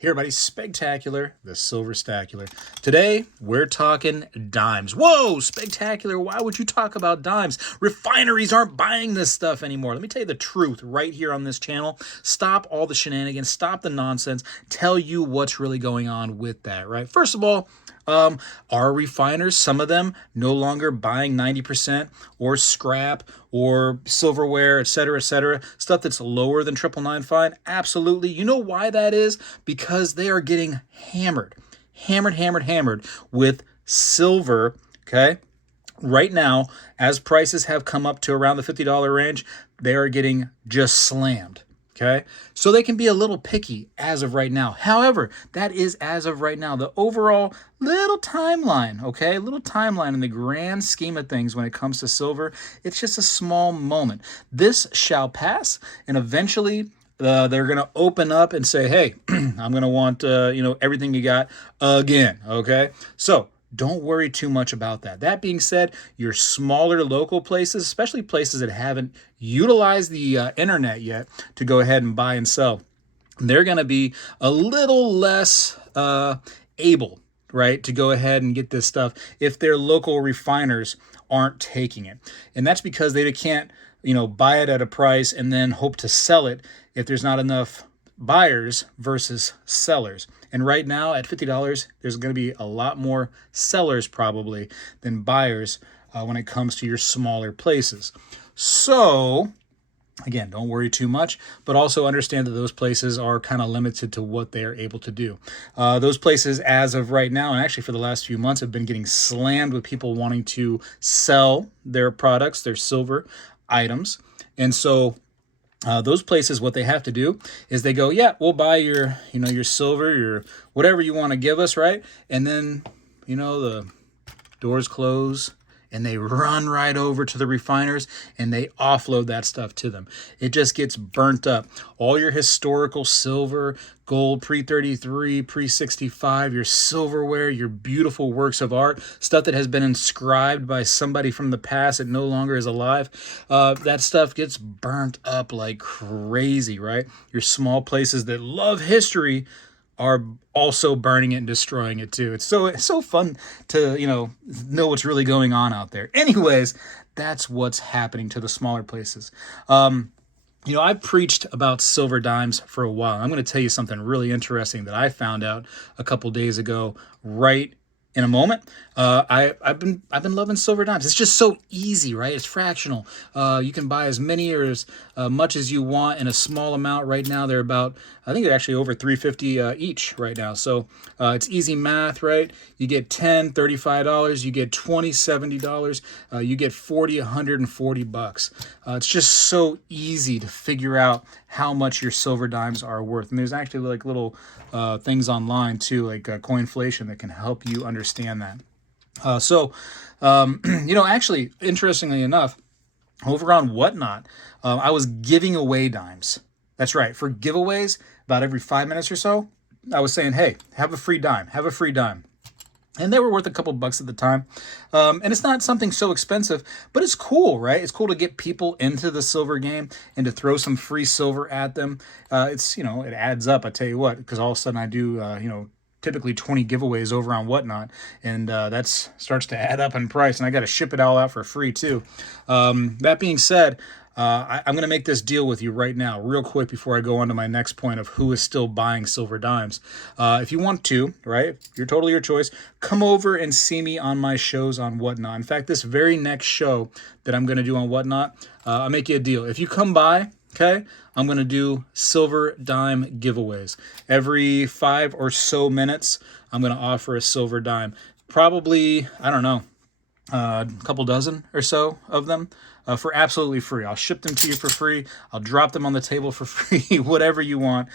Here, everybody, Spegtacular, the Silver Stacular. Today, we're talking dimes. Whoa, Spegtacular, why would you talk about dimes? Refineries aren't buying this stuff anymore. Let me tell you the truth right here on this channel. Stop all the shenanigans, stop the nonsense, tell you what's really going on with that, right? First of all, are refiners, some of them, no longer buying 90% or scrap or silverware, etc., stuff that's lower than 999 fine? Absolutely. You know why that is? Because they are getting hammered with silver, okay? Right now, as prices have come up to around the $50 range, they are getting just slammed. Okay, so they can be a little picky as of right now. However, that is as of right now. The overall little timeline, okay, little timeline in the grand scheme of things when it comes to silver, it's just a small moment. This shall pass, and eventually they're going to open up and say, hey, I'm going to want, everything you got again, okay? So don't worry too much about that. That being said, your smaller local places, especially places that haven't utilized the internet yet to go ahead and buy and sell, they're going to be a little less able, right, to go ahead and get this stuff if their local refiners aren't taking it. And that's because they can't, buy it at a price and then hope to sell it if there's not enough buyers versus sellers. And right now at $50, there's going to be a lot more sellers probably than buyers when it comes to your smaller places. So again, don't worry too much, but also understand that those places are kind of limited to what they are able to do. Those places, as of right now, and actually for the last few months, have been getting slammed with people wanting to sell their products, their silver items. And so those places, what they have to do is they go, yeah, we'll buy your silver, your whatever you want to give us, right? And then, the doors close and they run right over to the refiners and they offload that stuff to them. It just gets burnt up. All your historical silver, gold, pre-33, pre-65, your silverware, your beautiful works of art, stuff that has been inscribed by somebody from the past that no longer is alive, that stuff gets burnt up like crazy, right? Your small places that love history are also burning it and destroying it too. It's so fun to know what's really going on out there. Anyways, that's what's happening to the smaller places. I've preached about silver dimes for a while. I'm going to tell you something really interesting that I found out a couple days ago right in a moment. I've been loving silver dimes. It's just so easy, right? It's fractional. You can buy as many or as much as you want in a small amount. Right now, they're about, I think they're actually over $350 each right now. So it's easy math, right? You get $10, $35. You get $20, $70. You get $40, $140. It's just so easy to figure out how much your silver dimes are worth. And there's actually like little things online too, like coinflation, that can help you understand that. Actually, interestingly enough, over on Whatnot, I was giving away dimes. That's right. For giveaways, about every 5 minutes or so, I was saying, hey, have a free dime, have a free dime. And they were worth a couple bucks at the time. And it's not something so expensive, but it's cool, right? It's cool to get people into the silver game and to throw some free silver at them. It adds up, I tell you what, because all of a sudden I do, typically 20 giveaways over on Whatnot, and that starts to add up in price, and I got to ship it all out for free too. That being said, I'm going to make this deal with you right now, real quick, before I go on to my next point of who is still buying silver dimes. If you want to, right, you're totally your choice, come over and see me on my shows on Whatnot. In fact, this very next show that I'm going to do on Whatnot, I'll make you a deal. If you come by, okay, I'm going to do silver dime giveaways. Every 5 or so minutes, I'm going to offer a silver dime. Probably, I don't know, a couple dozen or so of them for absolutely free. I'll ship them to you for free. I'll drop them on the table for free, whatever you want.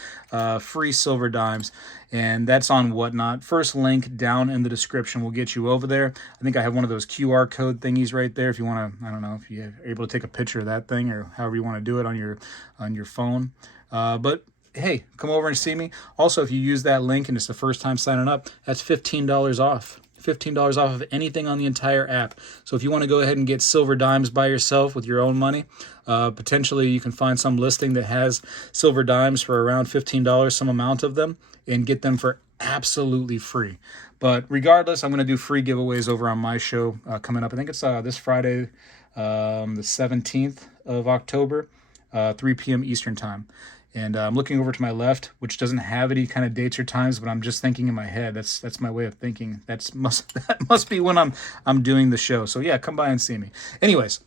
Free silver dimes. And that's on Whatnot. First link down in the description will get you over there. I think I have one of those QR code thingies right there if you want to, I don't know, if you're able to take a picture of that thing or however you want to do it on your phone. But hey, come over and see me. Also, if you use that link and it's the first time signing up, that's $15 off. $15 off of anything on the entire app. So if you want to go ahead and get silver dimes by yourself with your own money, potentially you can find some listing that has silver dimes for around $15, some amount of them, and get them for absolutely free. But regardless, I'm going to do free giveaways over on my show coming up. I think it's this Friday, the 17th of October, 3 p.m. Eastern time. And I'm looking over to my left, which doesn't have any kind of dates or times, but I'm just thinking in my head. That's my way of thinking. That must be when I'm doing the show. So yeah, come by and see me. Anyways,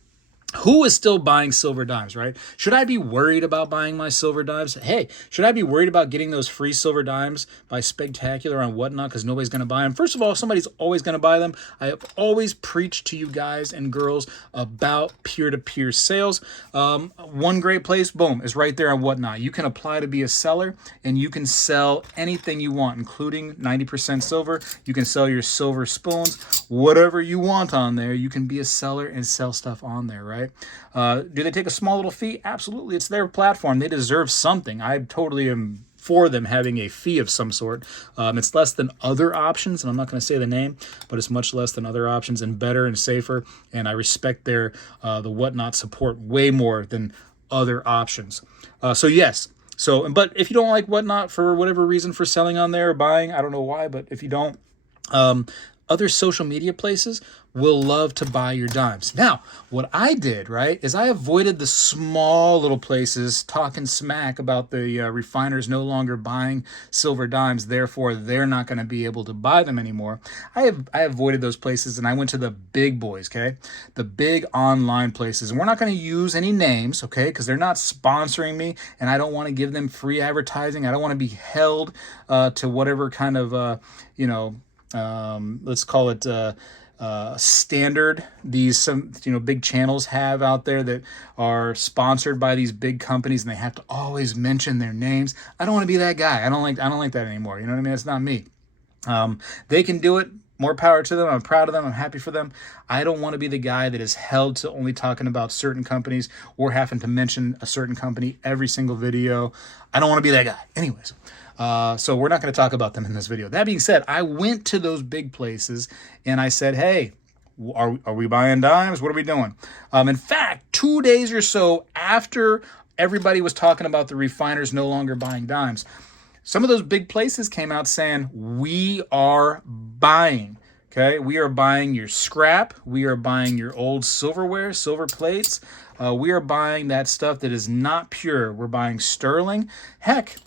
who is still buying silver dimes, right? Should I be worried about buying my silver dimes? Hey, should I be worried about getting those free silver dimes by Spegtacular and whatnot because nobody's going to buy them? First of all, somebody's always going to buy them. I have always preached to you guys and girls about peer-to-peer sales. One great place, boom, is right there on whatnot. You can apply to be a seller and you can sell anything you want, including 90% silver. You can sell your silver spoons, whatever you want on there. You can be a seller and sell stuff on there, right? Do they take a small little fee? Absolutely. It's their platform. They deserve something. I totally am for them having a fee of some sort. It's less than other options, and I'm not going to say the name, but it's much less than other options and better and safer, and I respect their the whatnot support way more than other options. So yes. But if you don't like whatnot for whatever reason for selling on there or buying, I don't know why, but if you don't, other social media places will love to buy your dimes. Now, what I did, right, is I avoided the small little places talking smack about the refiners no longer buying silver dimes, therefore they're not going to be able to buy them anymore. I avoided those places and I went to the big boys, okay? The big online places. And we're not going to use any names, okay, because they're not sponsoring me and I don't want to give them free advertising. I don't want to be held to whatever kind of, let's call it standard these big channels have out there that are sponsored by these big companies and they have to always mention their names. I don't want to be that guy. I don't like that anymore. You know what I mean? It's not me. They can do it. More power to them. I'm proud of them. I'm happy for them. I don't want to be the guy that is held to only talking about certain companies or having to mention a certain company every single video. I don't want to be that guy. Anyways, so we're not going to talk about them in this video. That being said, I went to those big places and I said, hey, are we buying dimes? What are we doing? In fact, 2 days or so after everybody was talking about the refiners no longer buying dimes, some of those big places came out saying, we are buying, okay? We are buying your scrap. We are buying your old silverware, silver plates. We are buying that stuff that is not pure. We're buying sterling. Heck,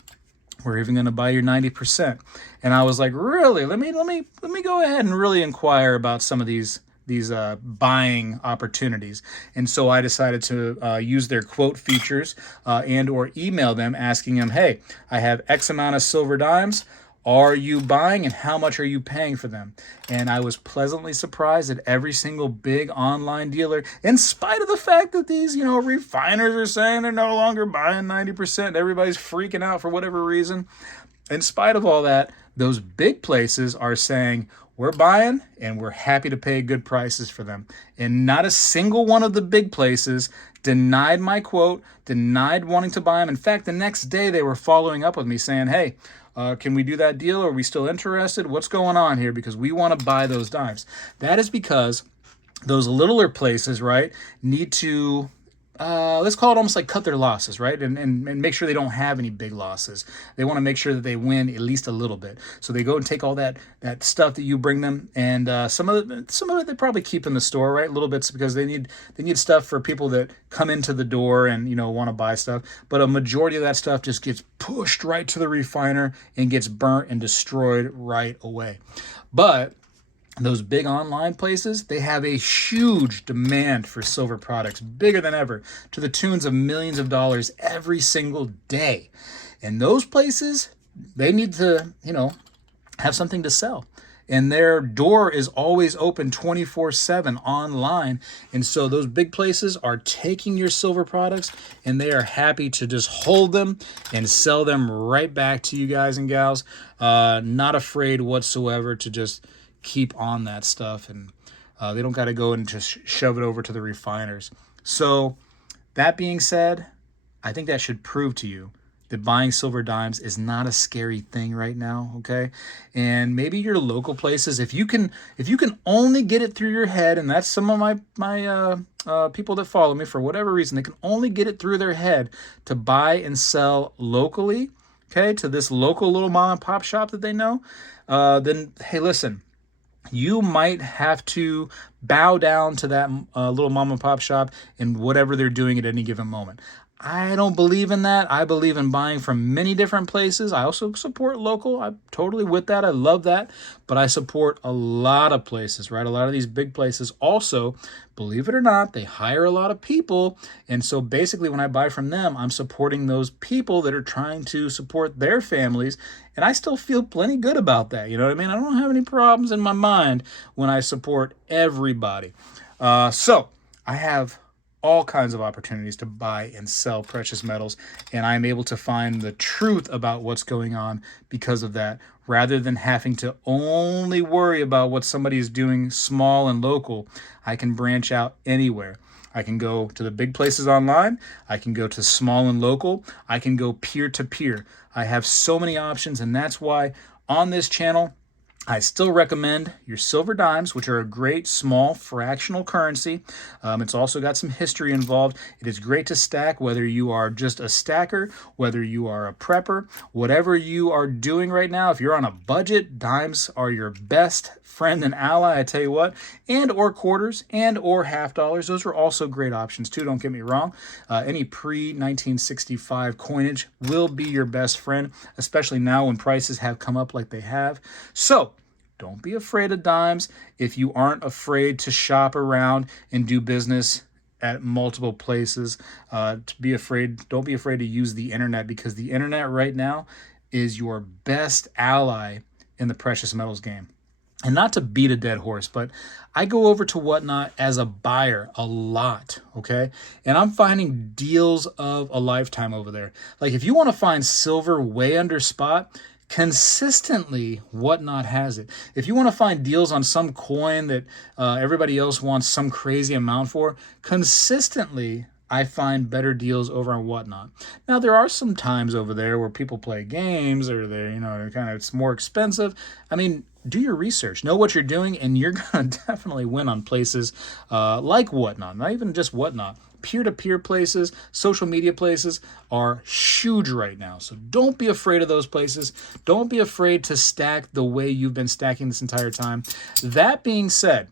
we're even going to buy your 90%. And I was like, really? Let me go ahead and really inquire about some of these buying opportunities. And so I decided to use their quote features and or email them asking them, hey, I have X amount of silver dimes. Are you buying and how much are you paying for them? And I was pleasantly surprised that every single big online dealer, in spite of the fact that these, refiners are saying they're no longer buying 90%, everybody's freaking out for whatever reason. In spite of all that, those big places are saying, we're buying and we're happy to pay good prices for them. And not a single one of the big places denied my quote, denied wanting to buy them. In fact, the next day they were following up with me saying, hey, can we do that deal? Are we still interested? What's going on here? Because we want to buy those dimes. That is because those littler places, right, need to, let's call it almost like cut their losses, right? And make sure they don't have any big losses. They want to make sure that they win at least a little bit. So they go and take all that stuff that you bring them, and some of it they probably keep in the store, right? Little bits because they need stuff for people that come into the door and want to buy stuff. But a majority of that stuff just gets pushed right to the refiner and gets burnt and destroyed right away. But those big online places, they have a huge demand for silver products, bigger than ever, to the tunes of millions of dollars every single day. And those places, they need to, have something to sell. And their door is always open 24/7 online. And so those big places are taking your silver products and they are happy to just hold them and sell them right back to you guys and gals. Not afraid whatsoever to just keep on that stuff, and they don't got to go and just shove it over to the refiners. So that being said, I think that should prove to you that buying silver dimes is not a scary thing right now, okay? And maybe your local places, if you can only get it through your head, and that's some of my people that follow me for whatever reason, they can only get it through their head to buy and sell locally, okay, to this local little mom and pop shop that they know, then hey, listen, you might have to bow down to that little mom and pop shop and whatever they're doing at any given moment. I don't believe in that. I believe in buying from many different places. I also support local. I'm totally with that. I love that. But I support a lot of places, right? A lot of these big places also, believe it or not, they hire a lot of people. And so basically when I buy from them, I'm supporting those people that are trying to support their families. And I still feel plenty good about that. You know what I mean? I don't have any problems in my mind when I support everybody. So I have all kinds of opportunities to buy and sell precious metals, and I'm able to find the truth about what's going on because of that, rather than having to only worry about what somebody is doing small and local. I can branch out anywhere. I can go to the big places online. I can go to small and local. I can go peer to peer. I have so many options, and that's why on this channel, I still recommend your silver dimes, which are a great small fractional currency. It's also got some history involved. It is great to stack, whether you are just a stacker, whether you are a prepper, whatever you are doing right now. If you're on a budget, dimes are your best friend and ally, I tell you what, and or quarters and or half dollars. Those are also great options too, don't get me wrong. Any pre-1965 coinage will be your best friend, especially now when prices have come up like they have. So don't be afraid of dimes if you aren't afraid to shop around and do business at multiple places. Don't be afraid to use the internet, because the internet right now is your best ally in the precious metals game. And not to beat a dead horse, but I go over to Whatnot as a buyer a lot, okay? And I'm finding deals of a lifetime over there. Like if you want to find silver way under spot, consistently Whatnot has it. If you want to find deals on some coin that everybody else wants some crazy amount for, consistently I find better deals over on Whatnot. Now there are some times over there where people play games, or they're it's more expensive. I mean, do your research, know what you're doing, and you're gonna definitely win on places like Whatnot. Not even just Whatnot. Peer-to-peer places, social media places are huge right now. So don't be afraid of those places. Don't be afraid to stack the way you've been stacking this entire time. That being said,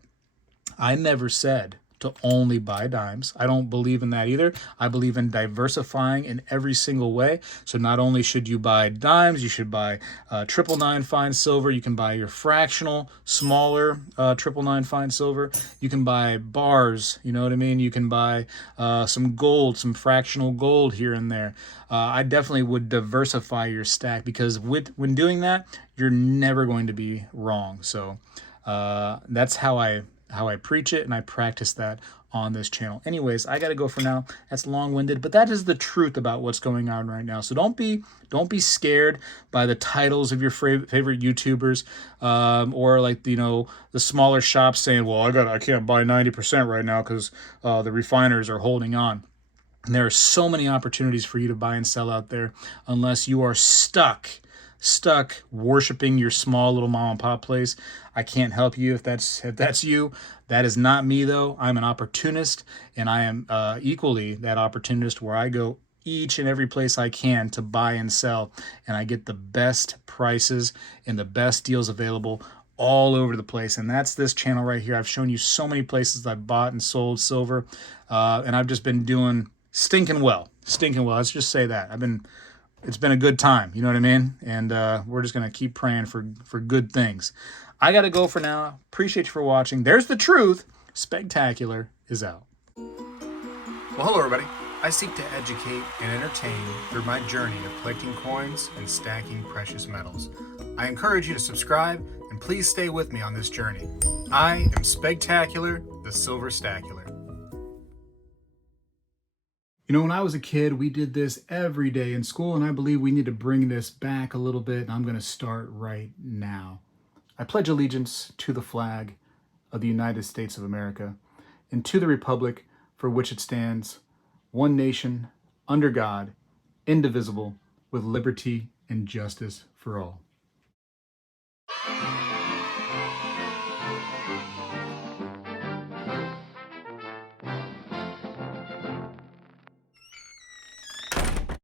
I never said to only buy dimes. I don't believe in that either. I believe in diversifying in every single way. So not only should you buy dimes, you should buy 999 fine silver. You can buy your fractional, smaller 999 fine silver. You can buy bars, you know what I mean? You can buy some gold, some fractional gold here and there. I definitely would diversify your stack, because when doing that, you're never going to be wrong. So that's how I preach it, and I practice that on this channel. Anyways, I got to go for now. That's long-winded, but that is the truth about what's going on right now. So don't be scared by the titles of your favorite YouTubers, or like the smaller shops saying, "Well, I can't buy 90% right now because the refiners are holding on." And there are so many opportunities for you to buy and sell out there, unless you are stuck worshiping your small little mom and pop place. I can't help you if that's you. That is not me though. I'm an opportunist, and I am equally that opportunist, where I go each and every place I can to buy and sell, and I get the best prices and the best deals available all over the place. And that's this channel right here. I've shown you so many places I've bought and sold silver, and I've just been doing stinking well. Let's just say that. It's been a good time, you know what I mean? And we're just going to keep praying for good things. I got to go for now. Appreciate you for watching. There's the truth. Spegtacular is out. Well, hello, everybody. I seek to educate and entertain through my journey of collecting coins and stacking precious metals. I encourage you to subscribe, and please stay with me on this journey. I am Spegtacular, the Silver Stacular. When I was a kid, we did this every day in school, and I believe we need to bring this back a little bit, and I'm going to start right now. I pledge allegiance to the flag of the United States of America and to the republic for which it stands, one nation, under God, indivisible, with liberty and justice for all.